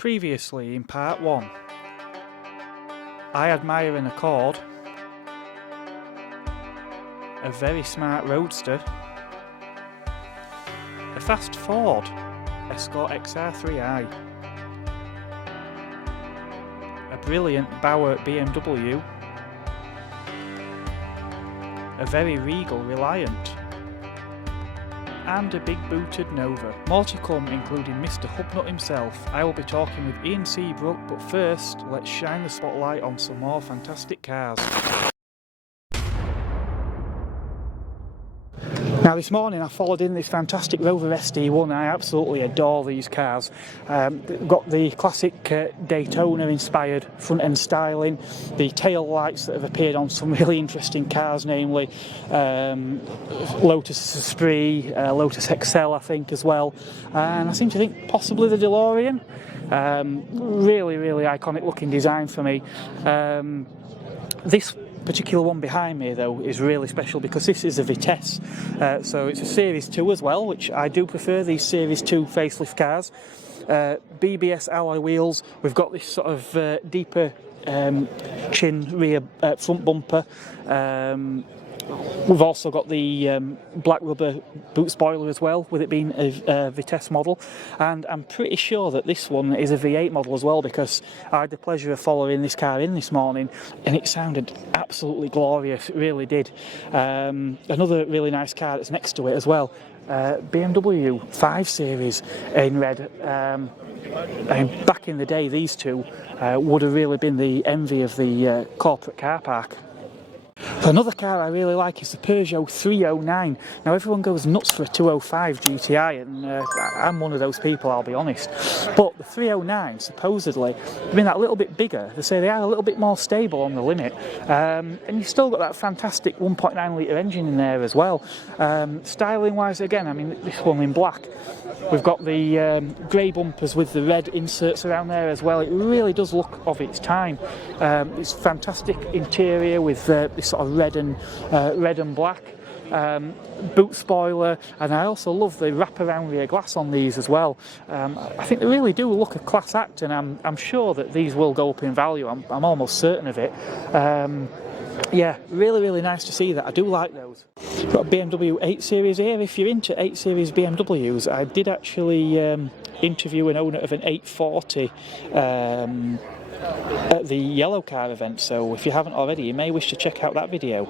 Previously in part 1, I admire an Accord, a very smart roadster, a fast Ford Escort XR3i, a brilliant Bauer BMW, a very regal Reliant, and a big booted Nova. More to come, including Mr. HubNut himself. I will be talking with Ian Seabrook, but first, let's shine the spotlight on some more fantastic cars. Now this morning I followed in this fantastic Rover SD1. I absolutely adore these cars. Got the classic Daytona inspired front end styling, the tail lights that have appeared on some really interesting cars, namely Lotus Esprit, Lotus XL I think as well, and I seem to think possibly the DeLorean. Really iconic looking design for me. This particular one behind me though is really special because this is a Vitesse, so it's a Series 2 as well, which I do prefer, these Series 2 facelift cars. BBS alloy wheels, we've got this sort of deeper chin rear front bumper. We've also got the black rubber boot spoiler as well, with it being a Vitesse model, and I'm pretty sure that this one is a V8 model as well, because I had the pleasure of following this car in this morning and it sounded absolutely glorious, it really did. Another really nice car that's next to it as well, BMW 5 Series in red. And back in the day these two would have really been the envy of the corporate car park. Another car I really like is the Peugeot 309. Now everyone goes nuts for a 205 GTI, and I'm one of those people, I'll be honest. But the 309 supposedly being that little bit bigger, they say they are a little bit more stable on the limit, and you've still got that fantastic 1.9 litre engine in there as well. Styling wise, again, I mean this one in black, we've got the grey bumpers with the red inserts around there as well. It really does look of its time. It's fantastic interior with this sort of red and black boot spoiler, and I also love the wraparound rear glass on these as well. I think they really do look a class act, and I'm sure that these will go up in value. I'm almost certain of it. Yeah, really nice to see that. I do like those. Got a BMW 8 Series here. If you're into 8 Series BMWs, I did actually interview an owner of an 840 at the Yellow Car event, so if you haven't already you may wish to check out that video.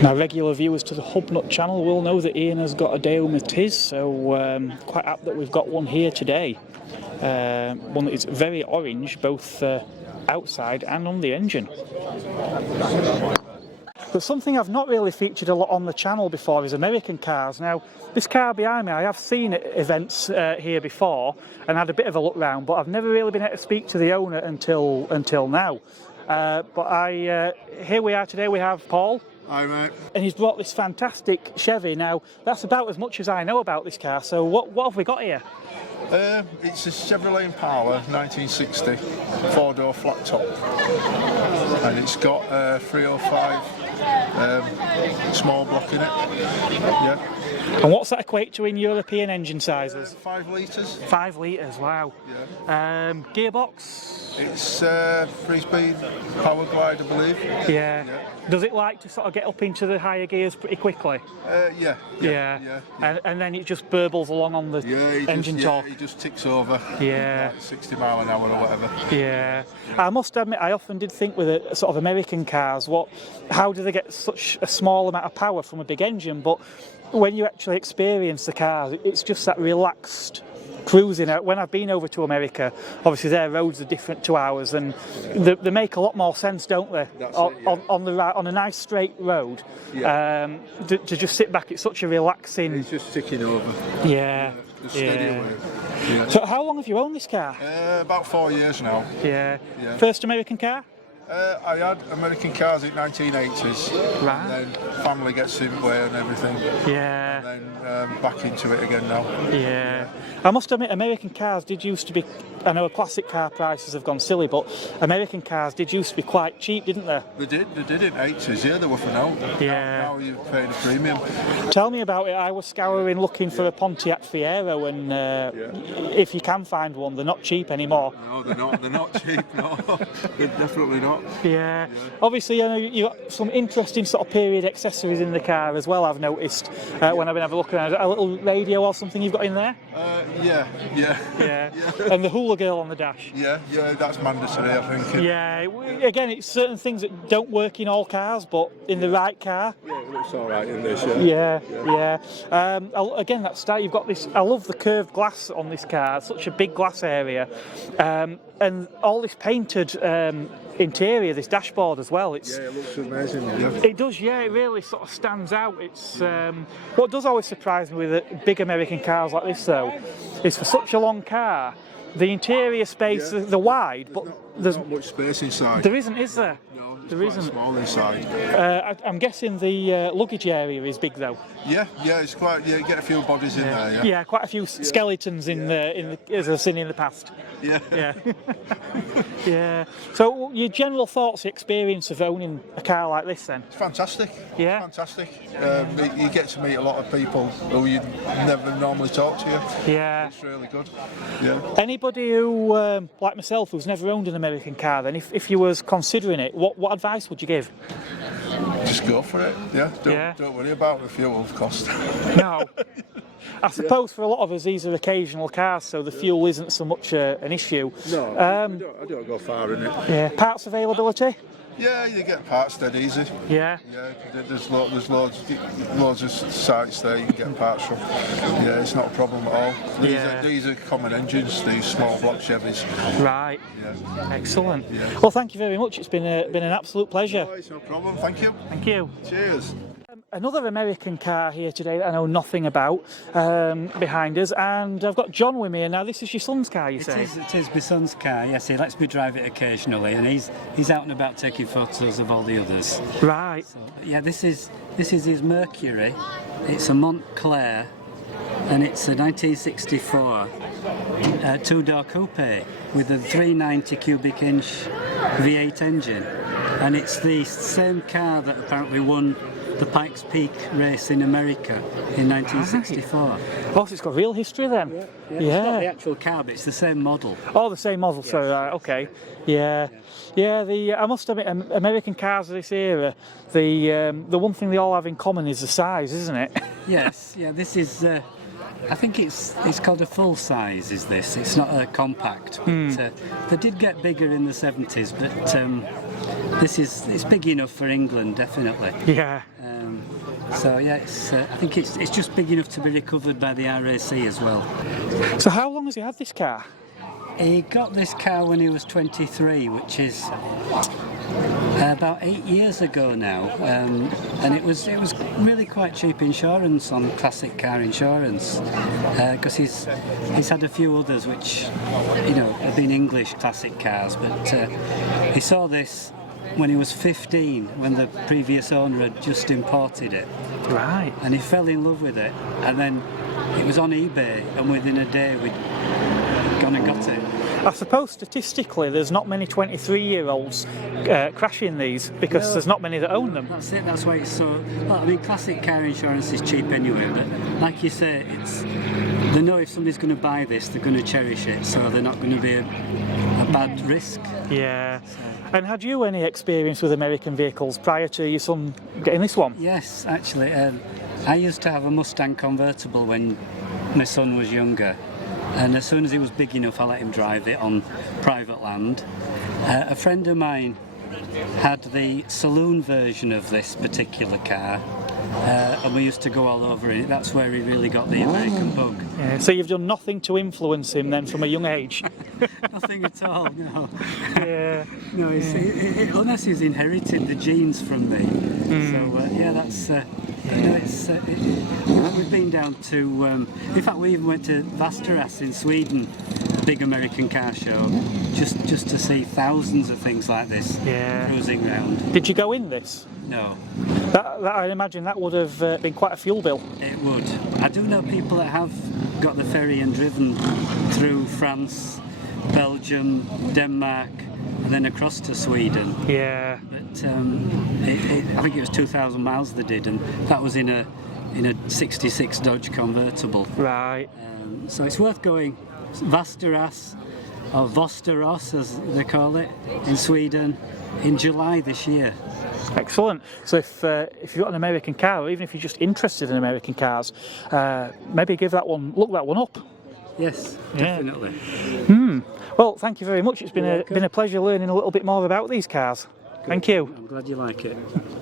Now regular viewers to the HubNut channel will know that Ian has got a Deo Matiz, so quite apt that we've got one here today. One that is very orange, both outside and on the engine. But something I've not really featured a lot on the channel before is American cars. Now, this car behind me, I have seen at events here before and had a bit of a look round, but I've never really been able to speak to the owner until now. But here we are today, we have Paul. Hi mate. And he's brought this fantastic Chevy. Now, that's about as much as I know about this car, so what have we got here? It's a Chevrolet Impala 1960 four-door flat top, and it's got a 305 small block in it. Yeah. And what's that equate to in European engine sizes? 5 litres. 5 litres, wow. Yeah. Gearbox? It's 3-speed power glide, I believe. Yeah. Does it like to sort of get up into the higher gears pretty quickly? Yeah. And then it just burbles along on the engine torque? Yeah, it just ticks over. Yeah. Like 60 mile an hour or whatever. Yeah. I must admit, I often did think with a sort of American cars, how do they get such a small amount of power from a big engine? But when you actually experience the car, it's just that relaxed cruising out. When I've been over to America, obviously their roads are different to ours, and they make a lot more sense, don't they? On a nice straight road. Yeah. To just sit back, it's such a relaxing. It's just ticking over. Yeah. Just steady away. Yeah. So how long have you owned this car? About 4 years now. Yeah. First American car? I had American cars in 1980s, Right. and then family gets in the way and everything, Yeah. and then back into it again now. Yeah. I must admit, American cars did used to be, I know classic car prices have gone silly, but American cars did used to be quite cheap, didn't they? They did in 80s, yeah, they were for now. Yeah. Now you're paying a premium. Tell me about it. I was scouring looking for a Pontiac Fiero, and if you can find one, they're not cheap anymore. No, they're not cheap, no. They're definitely not. Yeah. Obviously, I know you got some interesting sort of period accessories in the car as well, I've noticed, when I've been having a look around. A little radio or something you've got in there? Yeah. Yeah. And the hula girl on the dash. Yeah, that's mandatory, I think. Yeah, again, it's certain things that don't work in all cars, but in the right car. Yeah, it looks all right in this, yeah. Yeah. Again, that start, you've got this, I love the curved glass on this car, such a big glass area. And all this painted interior, this dashboard as well. Yeah, it looks amazing. Yeah. It does, yeah, it really sort of stands out. It's what does always surprise me with big American cars like this, though, is for such a long car, the interior space, they're wide, but there's not much space inside. There isn't, is there? No, it's there quite isn't. small inside. I'm guessing the luggage area is big, though. Yeah, it's quite. Yeah, you get a few bodies in there. Yeah. Yeah, quite a few skeletons in the as I've seen in the past. Yeah. Yeah. So, your general thoughts, experience of owning a car like this, then? It's fantastic. Yeah. Fantastic. You get to meet a lot of people who you never normally talk to you. Yeah. It's really good. Yeah. Anybody who, like myself, who's never owned an American car, then, if you was considering it, what advice would you give? Just go for it. Yeah. Don't worry about the fuel cost. No. I suppose for a lot of us, these are occasional cars, so the fuel isn't so much an issue. No, I don't go far in it. Yeah. Parts availability? Yeah, you get parts dead easy. Yeah. Yeah, there's loads of sites there you can get parts from. Yeah, it's not a problem at all. These are common engines, these small block Chevys. Right. Yeah. Excellent. Yeah. Well, thank you very much. It's been an absolute pleasure. No, it's no problem. Thank you. Thank you. Cheers. Another American car here today that I know nothing about behind us, and I've got John with me. And now this is your son's car, you say? It is my son's car. Yes, he lets me drive it occasionally, and he's out and about taking photos of all the others. Right. So, yeah, this is his Mercury. It's a Montclair, and it's a 1964 two-door coupe with a 390 cubic inch V8 engine, and it's the same car that apparently won the Pikes Peak race in America in 1964. Oh, so it's got real history then? Yeah. It's not the actual car, but it's the same model. Oh, the same model, so right, okay. Yeah. I must admit, American cars of this era, the one thing they all have in common is the size, isn't it? Yes, yeah, this is, I think it's called a full size, is this. It's not a compact. But, they did get bigger in the 70s, but it's big enough for England, definitely. Yeah. So yeah, I think it's just big enough to be recovered by the RAC as well. So how long has he had this car? He got this car when he was 23, which is about 8 years ago now, and it was really quite cheap insurance on classic car insurance, because he's had a few others which have been English classic cars, but he saw this when he was 15, when the previous owner had just imported it. Right. And he fell in love with it, and then it was on eBay, and within a day we'd gone and got it. I suppose statistically there's not many 23-year-olds crashing these because there's not many that own them. That's it, that's why it's so... Well, I mean, classic car insurance is cheap anyway, but like you say, they know if somebody's going to buy this, they're going to cherish it, so they're not going to be a bad risk. Yeah. And had you any experience with American vehicles prior to your son getting this one? Yes, actually. I used to have a Mustang convertible when my son was younger, and as soon as he was big enough I let him drive it on private land. A friend of mine had the saloon version of this particular car, and we used to go all over it. That's where he really got the American bug. Yeah, so you've done nothing to influence him then from a young age? Nothing at all, no. Yeah. No, unless he's inherited the genes from me. So, yeah, that's... we've been down to... in fact, we even went to Västerås in Sweden big American car show, just to see thousands of things like this cruising around. Did you go in this? No, That I imagine that would have been quite a fuel bill. it would. I do know people that have got the ferry and driven through France, Belgium, Denmark, and then across to Sweden. Yeah. But I think it was 2,000 miles they did, and that was in a 66 Dodge convertible. Right. So it's worth going. Västerås, or Västerås as they call it, in Sweden, in July this year. Excellent. So if you've got an American car, or even if you're just interested in American cars, maybe look that one up. Yes, Yeah. definitely. Well, thank you very much. It's been a pleasure learning a little bit more about these cars. Thank you. I'm glad you like it.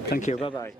Thank you. Bye bye.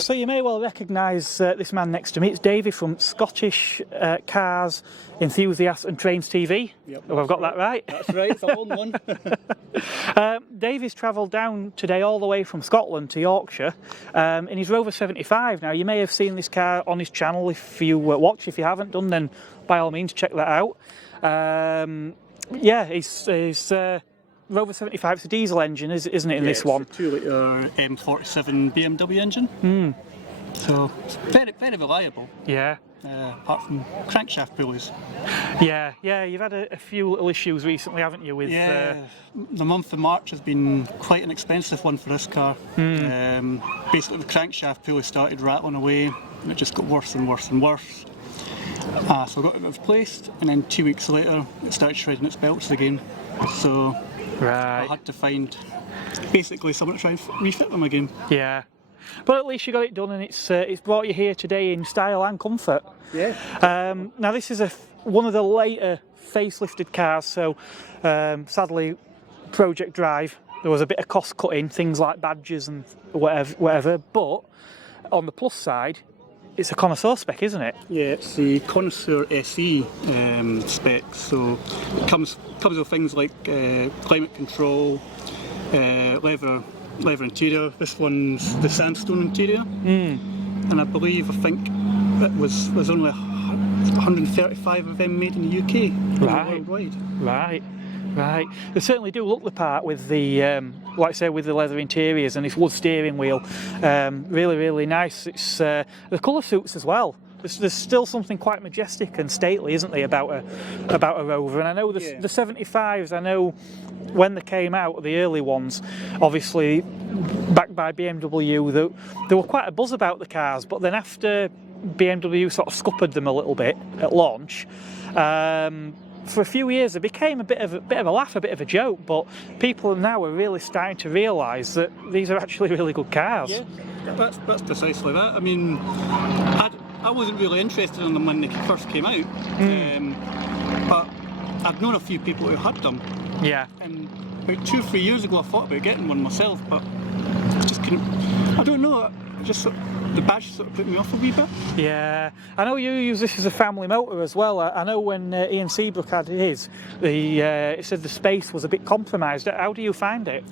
So you may well recognise this man next to me. It's Davy from Scottish Cars, Enthusiast and Trains TV. Yep, Have I got that right? That's right, it's a long one. Davy's travelled down today all the way from Scotland to Yorkshire in his Rover 75. Now you may have seen this car on his channel if you watch. If you haven't done, then by all means check that out. Yeah, his Rover 75, it's a diesel engine, isn't it, in this one? It's a 2-litre M47 BMW engine. So it's very, very reliable, Yeah. apart from crankshaft pulleys. Yeah, you've had a few little issues recently, haven't you, with... The month of March has been quite an expensive one for this car. Basically the crankshaft pulley started rattling away and it just got worse and worse and worse. So I got it replaced, and then 2 weeks later it started shredding its belts again. So I had to find basically someone to try and refit them again. Yeah. But at least you got it done, and it's brought you here today in style and comfort. Yeah. Now this is one of the later facelifted cars, so sadly Project Drive, there was a bit of cost cutting, things like badges and whatever, but on the plus side, it's a connoisseur spec, isn't it? Yeah, it's the Connoisseur SE spec, so it comes with things like climate control, leather interior. This one's the sandstone interior, and I think it was only 135 of them made in the UK, worldwide. Right. They certainly do look the part with the, like I say, with the leather interiors and this wood steering wheel. Really, really nice. It's the colour suits as well. There's still something quite majestic and stately, isn't there, about a Rover? And I know the 75s. I know when they came out, the early ones, obviously backed by BMW, there were quite a buzz about the cars. But then after BMW sort of scuppered them a little bit at launch. For a few years it became a bit of a laugh, a bit of a joke, but people now are really starting to realise that these are actually really good cars. Yeah, that's precisely that. I mean, I wasn't really interested in them when they first came out, but I've known a few people who had them. Yeah. And about 2 or 3 years ago I thought about getting one myself, but I just couldn't. I don't know, the badge sort of put me off a wee bit. Yeah, I know you use this as a family motor as well. I know when Ian Seabrook had his, he said the space was a bit compromised. How do you find it?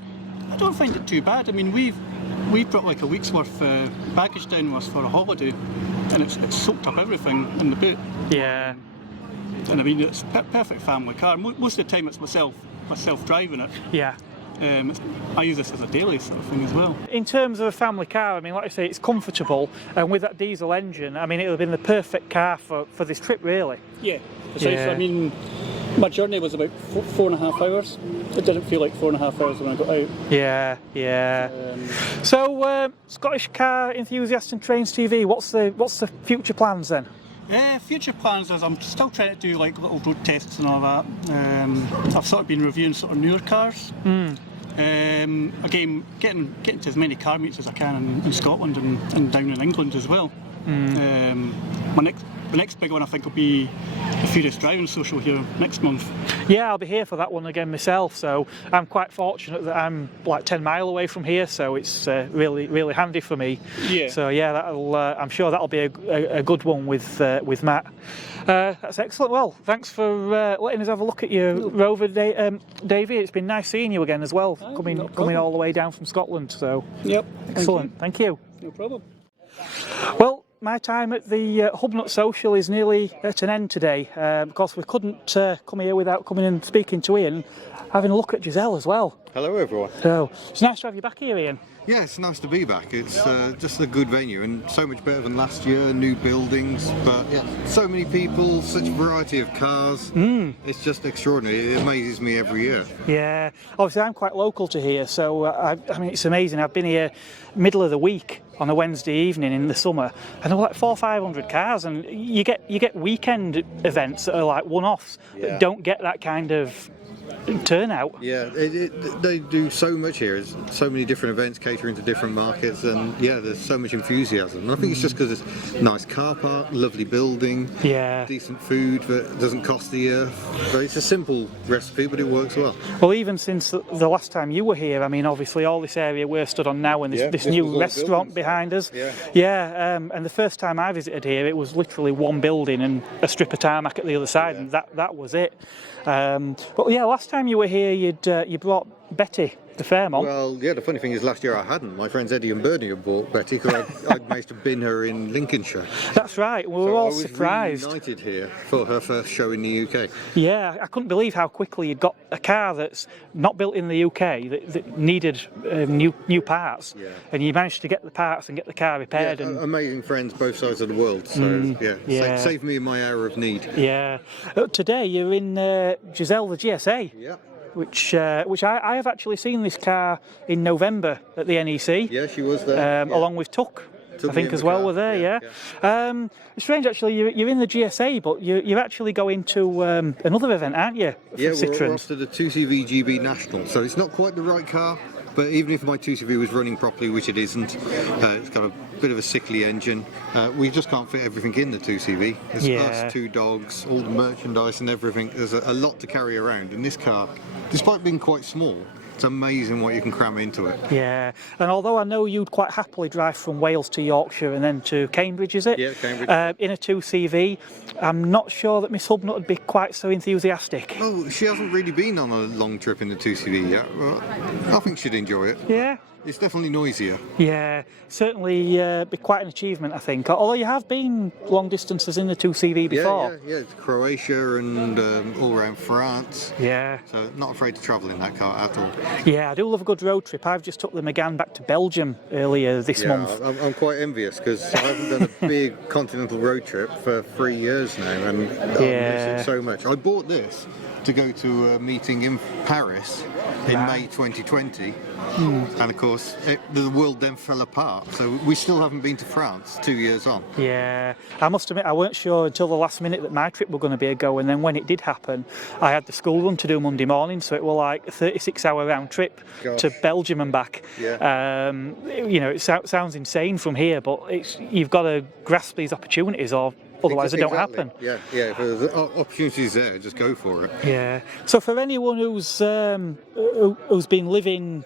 I don't find it too bad. I mean, we've brought like a week's worth baggage down with us for a holiday, and it's soaked up everything in the boot. Yeah. And I mean, it's a perfect family car. Most of the time, it's myself driving it. Yeah. I use this as a daily sort of thing as well. In terms of a family car, I mean, like I say, it's comfortable, and with that diesel engine, I mean, it would have been the perfect car for this trip, really. Yeah. Yeah. I mean, my journey was about 4.5 hours. It didn't feel like 4.5 hours when I got out. Yeah, yeah. So, Scottish Car Enthusiast and Trains TV, what's the future plans then? Future plans is I'm still trying to do like little road tests and all that. I've sort of been reviewing sort of newer cars. Again, getting to as many car meets as I can in Scotland and down in England as well. The next big one I think will be the Furious Driving Social here next month. Yeah, I'll be here for that one again myself, so I'm quite fortunate that I'm like 10 miles away from here, so it's really handy for me. Yeah. So yeah, I'm sure that'll be a good one with Matt. That's excellent. Well, thanks for letting us have a look at your Rover, Davy. It's been nice seeing you again as well, coming all the way down from Scotland. So yep, excellent. Thank you. No problem. Well, my time at the HubNut Social is nearly at an end today. Of course, we couldn't come here without coming and speaking to Ian, having a look at Giselle as well. Hello everyone. So it's nice to have you back here, Ian. Yeah, it's nice to be back. It's just a good venue and so much better than last year, new buildings, but yeah, so many people, such a variety of cars. It's just extraordinary. It amazes me every year. Yeah, obviously I'm quite local to here, so I mean it's amazing. I've been here middle of the week on a Wednesday evening in the summer, and there were like 400 or 500 cars, and you get weekend events that are like one-offs that don't get that kind of turnout. Yeah, they do so much here. There's so many different events catering to different markets, and yeah, there's so much enthusiasm. And I think it's just because it's a nice car park, lovely building, decent food that doesn't cost the earth. So it's a simple recipe, but it works well. Well, even since the last time you were here, I mean, obviously all this area we're stood on now, and this new restaurant behind us. And the first time I visited here, it was literally one building and a strip of tarmac at the other side, and that was it. But yeah, last time you were here, you brought Betty, the Fairmont. Well, yeah, the funny thing is last year I hadn't. My friends Eddie and Bernie had bought Betty because I'd managed to bin her in Lincolnshire. That's right, we were all surprised. I was reunited here for her first show in the UK. Yeah, I couldn't believe how quickly you'd got a car that's not built in the UK that needed new parts, and you managed to get the parts and get the car repaired. Yeah, amazing friends both sides of the world, so saved me in my hour of need. Yeah. Today you're in Giselle the GSA. Yeah. Which I have actually seen this car in November at the NEC. Yeah, she was there. Along with Tuck, I think as well, were there, It's strange actually, you're in the GSA, but you're actually going to another event, aren't you? Yeah, Citroens. we're off to the 2CV GB National, so it's not quite the right car, but even if my 2CV was running properly, which it isn't, it's got a bit of a sickly engine. We just can't fit everything in the 2CV. It's us, two dogs, all the merchandise and everything. There's a lot to carry around, and this car, despite being quite small, it's amazing what you can cram into it. Yeah, and although I know you'd quite happily drive from Wales to Yorkshire and then to Cambridge, is it? Yeah, Cambridge. In a 2CV, I'm not sure that Miss HubNut would be quite so enthusiastic. Oh, she hasn't really been on a long trip in the 2CV yet. Well, I think she'd enjoy it. Yeah? It's definitely noisier. Yeah, certainly be quite an achievement, I think. Although you have been long distances in the 2CV before. Yeah, Croatia and all around France. Yeah. So not afraid to travel in that car at all. Yeah, I do love a good road trip. I've just took the McGann back to Belgium earlier this month. I'm quite envious because I haven't done a big continental road trip for 3 years now, and I miss it so much. I bought this to go to a meeting in Paris in May 2020. And of course, the world then fell apart. So we still haven't been to France 2 years on. Yeah, I must admit I weren't sure until the last minute that my trip were going to be a go, and then when it did happen, I had the school run to do Monday morning, so it was like a 36-hour round trip to Belgium and back. Yeah. It sounds insane from here, but you've got to grasp these opportunities, or otherwise they don't happen. Yeah. If there's opportunities there, just go for it. Yeah. So for anyone who's been living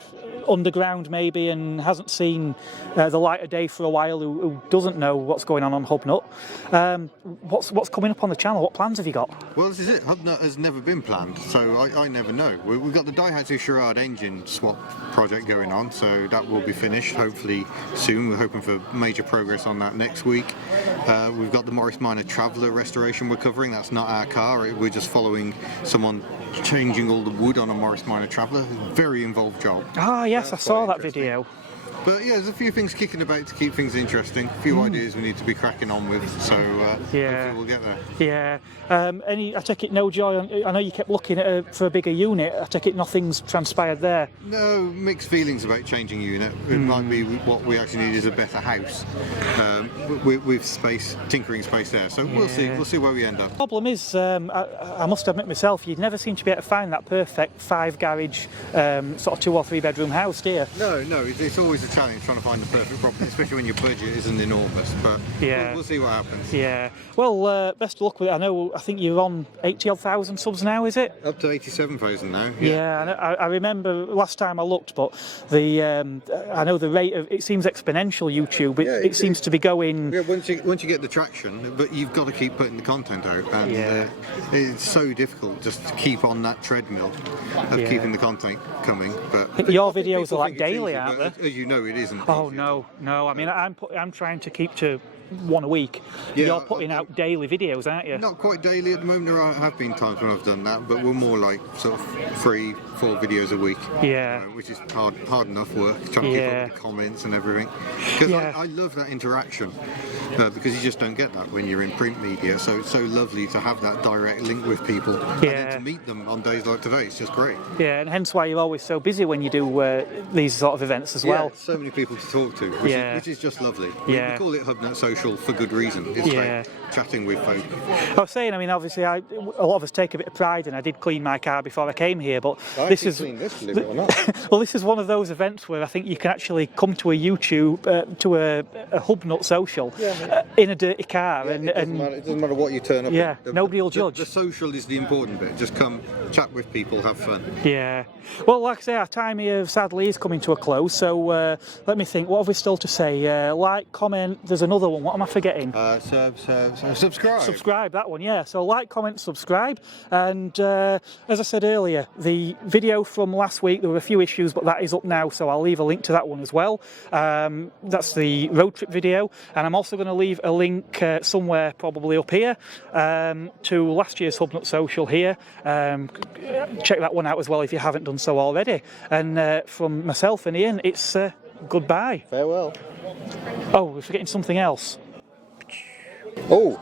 underground maybe and hasn't seen the light of day for a while, who doesn't know what's going on HubNut, what's coming up on the channel? What plans have you got? Well, this is it. HubNut has never been planned, so I never know. We've got the Daihatsu Charade engine swap project going on, so that will be finished hopefully soon. We're hoping for major progress on that next week. We've got the Morris Minor Traveller restoration we're covering. That's not our car. We're just following someone changing all the wood on a Morris Minor Traveller. Very involved job. Ah, yes, I saw that video. But yeah, there's a few things kicking about to keep things interesting. A few ideas we need to be cracking on with, so hopefully we'll get there. Yeah. I take it no joy. I know you kept looking at for a bigger unit. I take it nothing's transpired there. No, mixed feelings about changing unit. It might be what we actually need is a better house with space, tinkering space there. So we'll see. We'll see where we end up. The problem is, I must admit myself, you'd never seem to be able to find that perfect 5-garage sort of 2 or 3 bedroom house, do you? No, it's always a challenge trying to find the perfect property, especially when your budget isn't enormous. But we'll see what happens. Yeah. Well, best of luck with it. I think you're on 80,000 subs now, is it? Up to 87,000 now. Yeah, I remember last time I looked, but I know the rate of it seems exponential. YouTube, it seems to be going. Yeah, once you get the traction, but you've got to keep putting the content out, and it's so difficult just to keep on that treadmill of keeping the content coming. But your videos are like daily, aren't they? As you know, it isn't. Oh no. I mean, I'm trying to keep to one a week. Yeah, you're putting out daily videos, aren't you? Not quite daily at the moment. There have been times when I've done that, but we're more like sort of 3-4 videos a week. Yeah. Which is hard enough work, trying to keep up with the comments and everything. Because I love that interaction, because you just don't get that when you're in print media. So it's so lovely to have that direct link with people and then to meet them on days like today. It's just great. Yeah, and hence why you're always so busy when you do these sort of events as well. So many people to talk to, which is just lovely. We call it HubNut Social for good reason. It's like chatting with folk. I was saying, I mean, obviously, a lot of us take a bit of pride, and I did clean my car before I came here, but this is believe it or not. well, this is one of those events where I think you can actually come to a YouTube, to a HubNut Social in a dirty car, it doesn't matter what you turn up. Yeah, nobody will judge. The social is the important bit. Just come, chat with people, have fun. Yeah. Well, like I say, our time here sadly is coming to a close. So let me think. What have we still to say? Like, comment. There's another one. What am I forgetting? Subscribe. Subscribe, that one, yeah. So like, comment, subscribe. And as I said earlier, the video from last week, there were a few issues, but that is up now, so I'll leave a link to that one as well. That's the road trip video. And I'm also going to leave a link somewhere, probably up here, to last year's HubNut Social here. Check that one out as well if you haven't done so already. And from myself and Ian, it's goodbye. Farewell. Oh, we're forgetting something else. Oh.